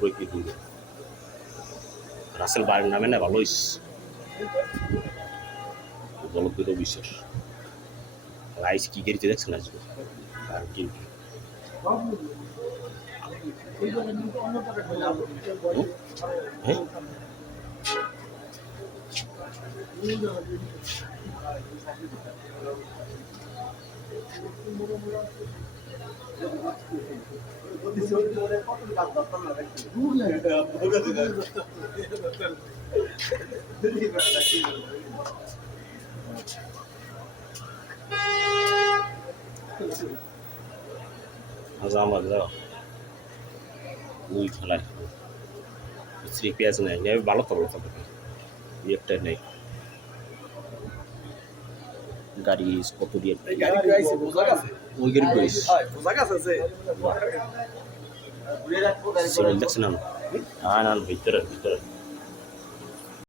দূরে কি দূরে রাসেল বাড়ির নামে না ভালোই জলপ্রিয় বিশ্বাস রাইস কি গেরিতে দেখছেন আজকে আর কি হ্যাঁ আমার যাও ওই খেলায় স্ত্রী পেঁয়াজ নেই ভালো তো ভালো থাকবে একটা নেই গাড়ি কত দিয়ে ওই গাড়ি দেখছেন না ভিতরে ভিতরে